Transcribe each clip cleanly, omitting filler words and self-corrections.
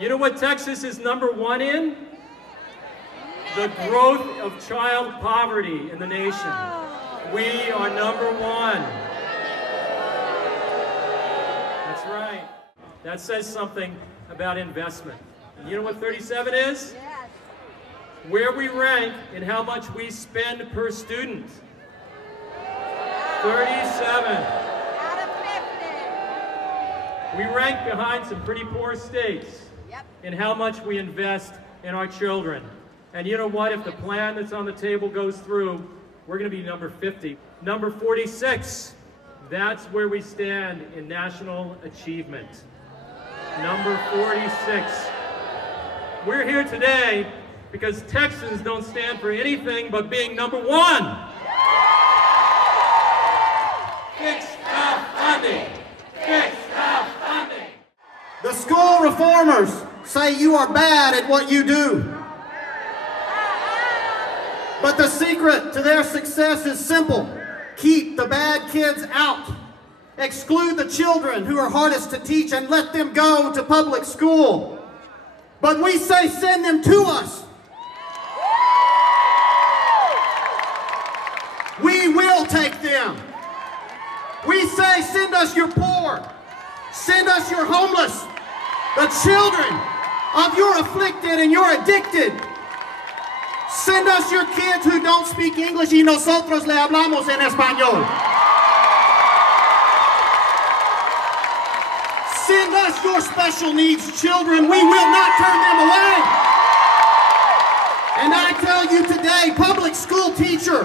You know what Texas is #1 in? The growth of child poverty in the nation. We are #1. That's right. That says something about investment. You know what 37 is? Yes. Where we rank in how much we spend per student. 37. Out of 50. We rank behind some pretty poor states in how much we invest in our children. And you know what? If the plan that's on the table goes through, we're going to be number 50. Number 46. That's where we stand in national achievement. Number 46. We're here today because Texans don't stand for anything but being #1. Fix the funding. Fix the funding. The school reformers say you are bad at what you do. But the secret to their success is simple. Keep the bad kids out. Exclude the children who are hardest to teach and let them go to public school. But we say send them to us. We will take them. We say send us your poor. Send us your homeless. The children of your afflicted and your addicted. Send us your kids who don't speak English y nosotros le hablamos en español. Send us your special needs children. We will not turn them away. And I tell you today, public school teacher,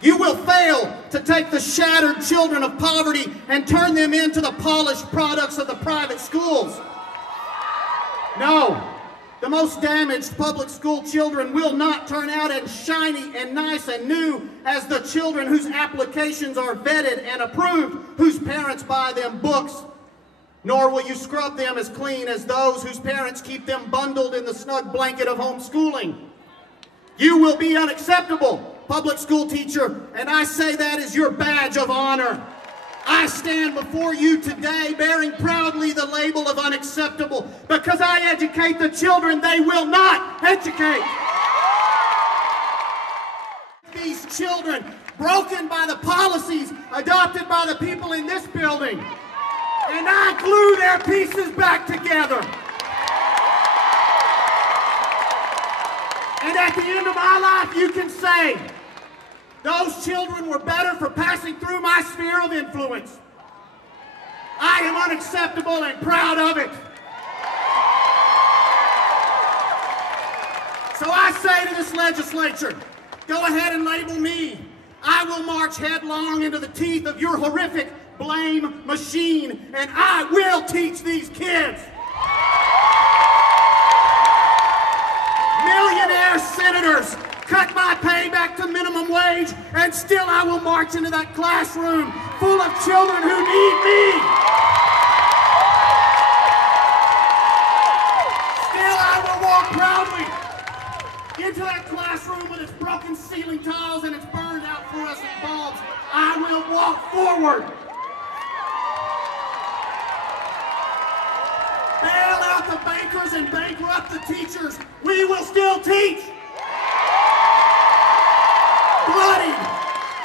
you will fail to take the shattered children of poverty and turn them into the polished products of the private schools. No, the most damaged public school children will not turn out as shiny and nice and new as the children whose applications are vetted and approved, whose parents buy them books. Nor will you scrub them as clean as those whose parents keep them bundled in the snug blanket of homeschooling. You will be unacceptable, public school teacher, and I say that is your badge of honor. I stand before you today bearing proudly the label of unacceptable because I educate the children they will not educate. These children broken by the policies adopted by the people in this building, and I glue their pieces back together. And at the end of my life, you can say, those children were better for passing through my sphere of influence. I am unacceptable and proud of it. So I say to this legislature, go ahead and label me. I will march headlong into the teeth of your horrific blame machine, and I will teach these kids. Millionaire senators cut my pay back to minimum wage, and still I will march into that classroom full of children who need me. Still I will walk proudly into that classroom with its broken ceiling tiles and its burned out fluorescent bulbs. I will walk forward. Bail out the bankers and bankrupt the teachers. We will still teach. Bloodied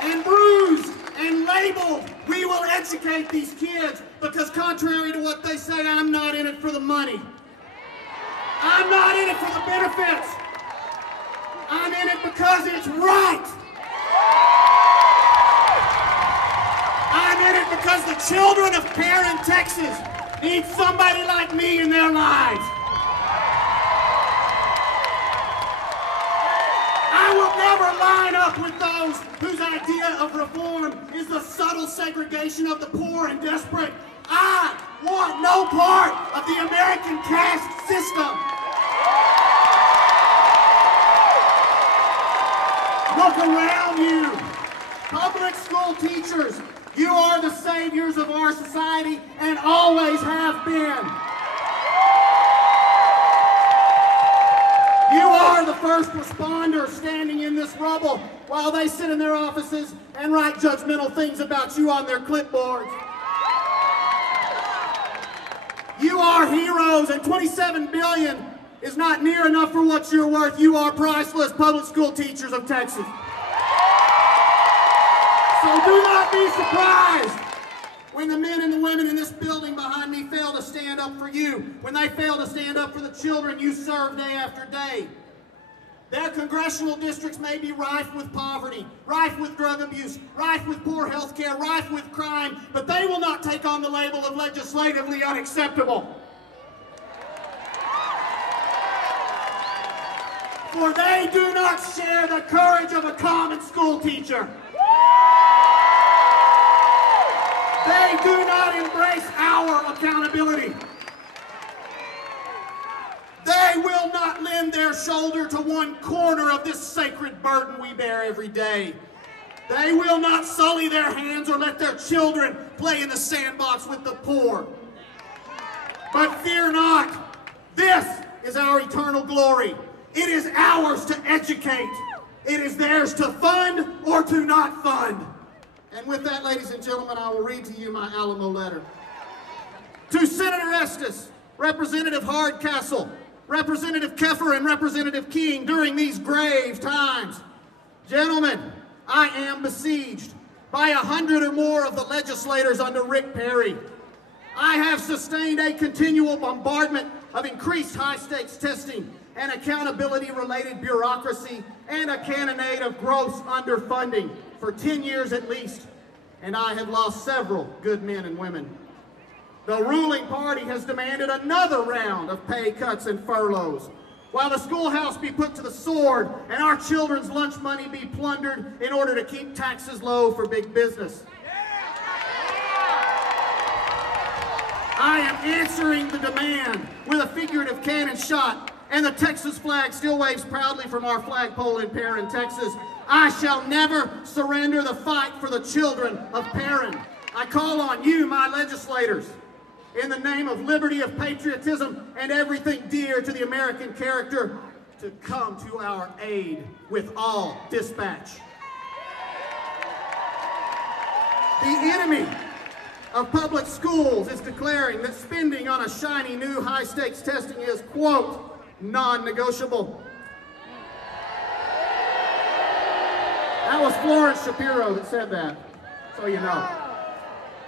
and bruised and labeled, we will educate these kids because contrary to what they say, I'm not in it for the money. I'm not in it for the benefits. I'm in it because it's right. I'm in it because the children of Karen, Texas need somebody like me in their lives. I will never line up with those whose idea of reform is the subtle segregation of the poor and desperate. I want no part of the American caste system. Look around you. Public school teachers, you are the saviors of our society and always have been. You are the first responders standing in this rubble while they sit in their offices and write judgmental things about you on their clipboards. You are heroes, and $27 billion is not near enough for what you're worth. You are priceless public school teachers of Texas. So do not be surprised when the men and the women in this building behind me fail to stand up for you, when they fail to stand up for the children you serve day after day. Their congressional districts may be rife with poverty, rife with drug abuse, rife with poor health care, rife with crime, but they will not take on the label of legislatively unacceptable. For they do not share the courage of a common school teacher. They do not embrace our accountability. They will not lend their shoulder to one corner of this sacred burden we bear every day. They will not sully their hands or let their children play in the sandbox with the poor. But fear not, this is our eternal glory. It is ours to educate. It is theirs to fund or to not fund. And with that, ladies and gentlemen, I will read to you my Alamo letter. To Senator Estes, Representative Hardcastle, Representative Keffer, and Representative King, during these grave times. Gentlemen, I am besieged by 100 or more of the legislators under Rick Perry. I have sustained a continual bombardment of increased high-stakes testing and accountability-related bureaucracy and a cannonade of gross underfunding for 10 years at least, and I have lost several good men and women. The ruling party has demanded another round of pay cuts and furloughs, while the schoolhouse be put to the sword and our children's lunch money be plundered in order to keep taxes low for big business. I am answering the demand with a figurative cannon shot, and the Texas flag still waves proudly from our flagpole in Perrin, Texas. I shall never surrender the fight for the children of Perrin. I call on you, my legislators, in the name of liberty, of patriotism, and everything dear to the American character, to come to our aid with all dispatch. The enemy of public schools is declaring that spending on a shiny new high-stakes testing is, quote, non-negotiable. That was Florence Shapiro that said that, so you know.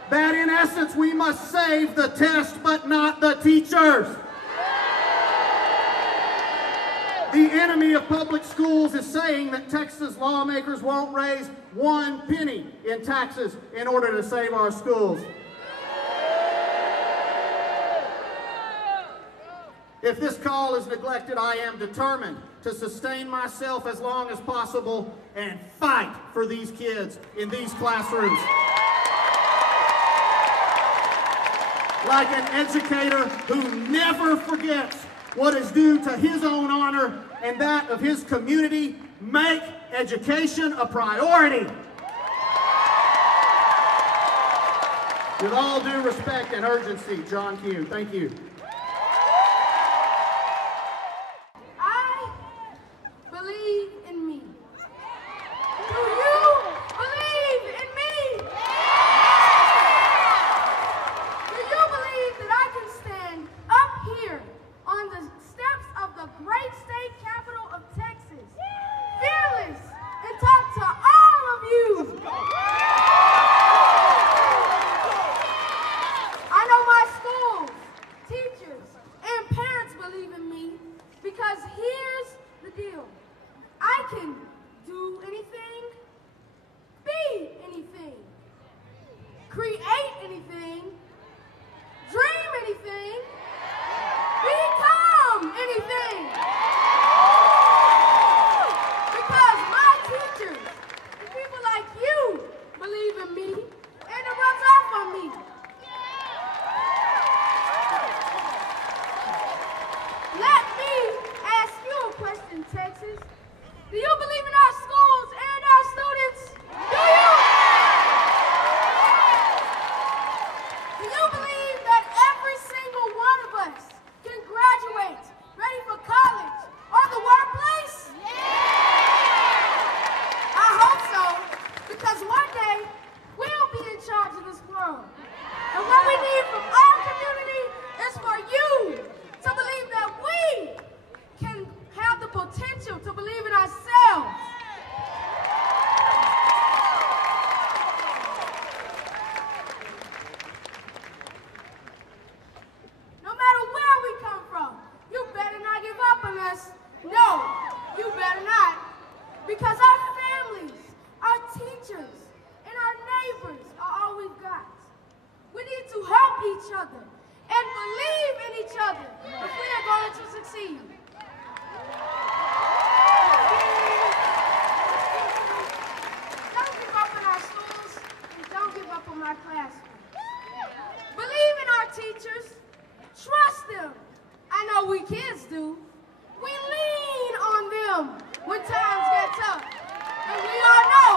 That in essence we must save the test but not the teachers. The enemy of public schools is saying that Texas lawmakers won't raise 1 penny in taxes in order to save our schools. If this call is neglected, I am determined to sustain myself as long as possible and fight for these kids in these classrooms. Like an educator who never forgets what is due to his own honor and that of his community, make education a priority. With all due respect and urgency, John Q. Thank you. I believe in me. Do you believe in me? Do you believe that I can stand up here on the steps of the great state capital of Texas, fearless, and talk to all of you? I know my schools, teachers, and parents believe in me because here's the deal. I can do anything, be anything, create anything, dream anything, become anything. Because my teachers and people like you believe in me, and it rubs off on me. Let me ask you a question, Texas. Do you believe in our schools and our students? see you. Don't give up on our schools, and don't give up on our classrooms. Believe in our teachers. Trust them. I know we kids do. We lean on them when times get tough. And we all know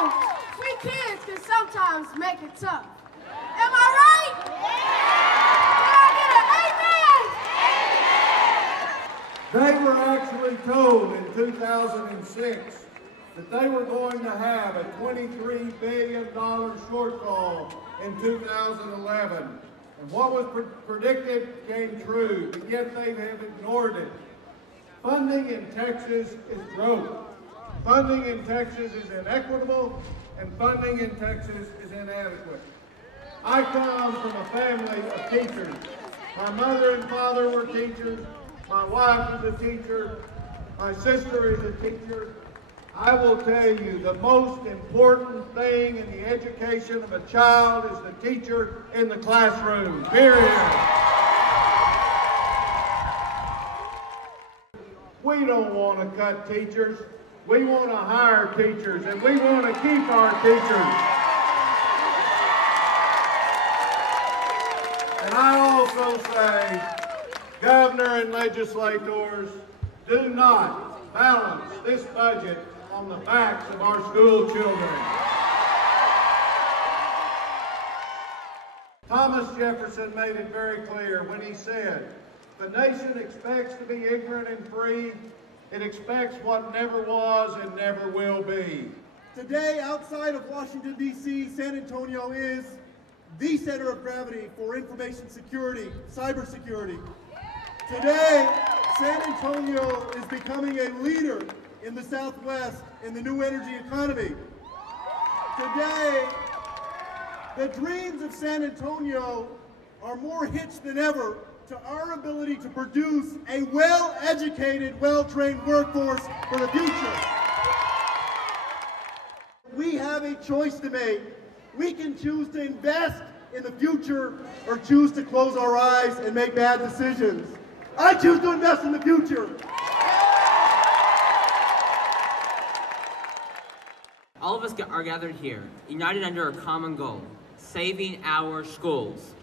we kids can sometimes make it tough. Am I right? Can I get an amen? They were actually told in 2006 that they were going to have a $23 billion shortfall in 2011. And what was predicted came true, but yet they have ignored it. Funding in Texas is broke. Funding in Texas is inequitable, and funding in Texas is inadequate. I come from a family of teachers. My mother and father were teachers. My wife is a teacher. My sister is a teacher. I will tell you, the most important thing in the education of a child is the teacher in the classroom, period. We don't want to cut teachers. We want to hire teachers, and we want to keep our teachers. And I also say, Governor and legislators, do not balance this budget on the backs of our school children. Thomas Jefferson made it very clear when he said, "The nation expects to be ignorant and free. It expects what never was and never will be." Today, outside of Washington, D.C., San Antonio is the center of gravity for information security, cybersecurity. Today, San Antonio is becoming a leader in the Southwest in the new energy economy. Today, the dreams of San Antonio are more hitched than ever to our ability to produce a well-educated, well-trained workforce for the future. We have a choice to make. We can choose to invest in the future or choose to close our eyes and make bad decisions. I choose to invest in the future. All of us are gathered here, united under a common goal, saving our schools.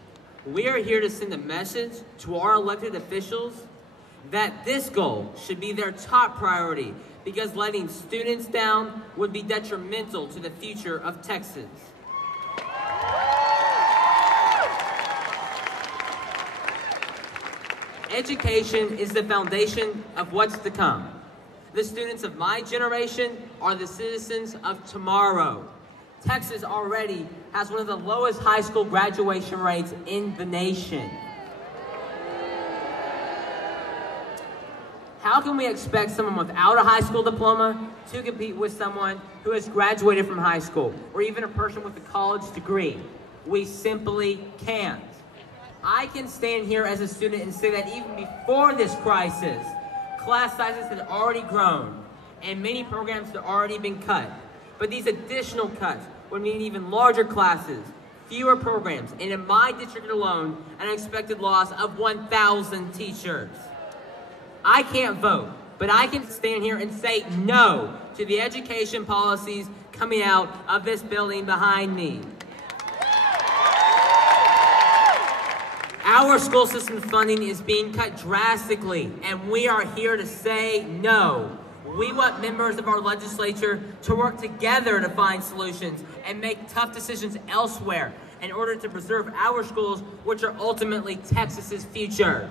We are here to send a message to our elected officials that this goal should be their top priority, because letting students down would be detrimental to the future of Texas. Education is the foundation of what's to come. The students of my generation are the citizens of tomorrow. Texas already has one of the lowest high school graduation rates in the nation. How can we expect someone without a high school diploma to compete with someone who has graduated from high school, or even a person with a college degree? We simply can't. I can stand here as a student and say that even before this crisis, class sizes had already grown, and many programs had already been cut. But these additional cuts would mean even larger classes, fewer programs, and in my district alone, an expected loss of 1,000 teachers. I can't vote, but I can stand here and say no to the education policies coming out of this building behind me. Our school system funding is being cut drastically, and we are here to say no. We want members of our legislature to work together to find solutions and make tough decisions elsewhere in order to preserve our schools, which are ultimately Texas's future.